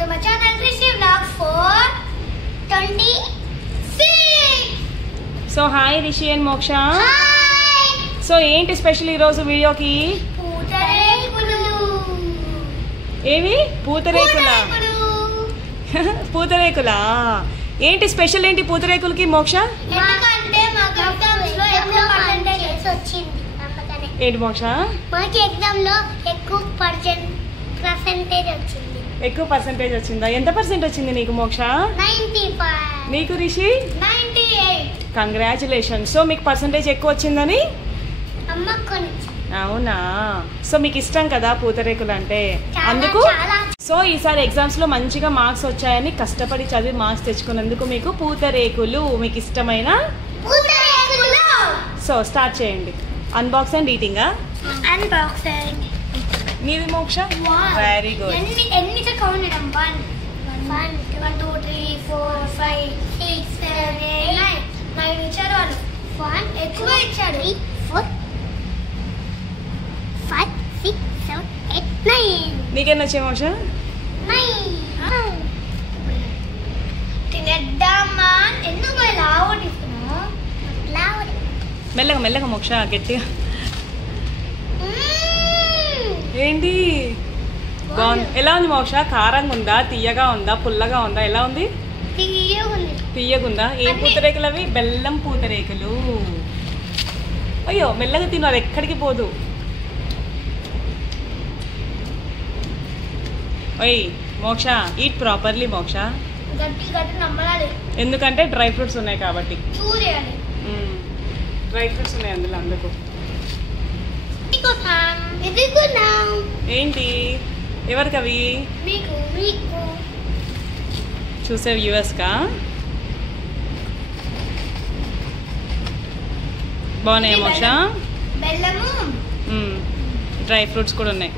to my channel Rishi Vlogs for 26. So hi Rishi and Moksha. Hi. So ఏంటి special ఈ రోజు వీడియోకి? పూతరేకులు. ఏవి? పూతరేకులా? పూతరేకులా? ఏంటి స్పెషల్ ఏంటి పూతరేకులకి మోక్ష? ఎందుకంటే మాకు ఎగ్జామ్స్ లో ఎక్కువ పర్సెంటేజ్ వచ్చింది. ఏంటి మోక్ష? మాకు ఎగ్జామ్ లో ఎక్కువ పర్సెంటేజ్ వచ్చింది. ఎక్కువ పర్సెంటేజ్ వచ్చిందా? ఎంత పర్సెంట్ వచ్చింది నీకు మోక్ష? 95. నీకు రిషి? 98. కంగ్రాచులేషన్. సో మీకు పర్సెంటేజ్ ఎక్కువ వచ్చిందని? అమ్మ కొనిచ్చింది. అవునా? సో మీకు ఇష్టం కదా పూతరేకులు అంటే, అందుకు సో ఈసారి ఎగ్జామ్స్ లో మంచిగా మార్క్స్ వచ్చాయని కష్టపడి చదివి మార్క్స్ తెచ్చుకున్నందుకు మీకు పూతరేకులు మీకు ఇష్టమైన పూతరేకులు. సో స్టార్ట్ చేయండి. Unbox and eating. అన్బాక్సింగ్. నీది మోక్ష? Very good. ఎన్ని కౌంట్ చేయడం? 1 2 3 4 5 6 7 8 9 ఇచ్చారు వాళ్ళు. 1 ఎక్కువ ఇచ్చాడు. 4 5 6 7 8 9. నీకెన్ని వచ్చాయి మోక్ష? 9. తినేద్దామా? ఎందుకు లావటి ఇస్తున్నావు? లావటి. మెల్లగా మెల్లగా మోక్ష, గట్టిగా. ఏంటి బాగుంది? ఎలా ఉంది మోక్ష? కారంగా ఉందా, తీయగా ఉందా, పుల్లగా ఉందా, ఎలా ఉంది? తీయగుందా? ఏం పూతరేకులు అవి? బెల్లం పూతరేకులు. అయ్యో మెల్లగా తిను, అది ఎక్కడికి పోదు. ఓయ్ మోక్ష, ఈట్ ప్రాపర్లీ మోక్ష. ఎందుకంటే డ్రై ఫ్రూట్స్ ఉన్నాయి కాబట్టి. డ్రై ఫ్రూట్స్ ఉన్నాయి అందులో, అందుకు. ఏంటి ఎవరికి అవి? చూసే వ్యూవర్స్ కా? బాగున్నాయి మోక్ష. బెల్లము, డ్రై ఫ్రూట్స్ కూడా ఉన్నాయి.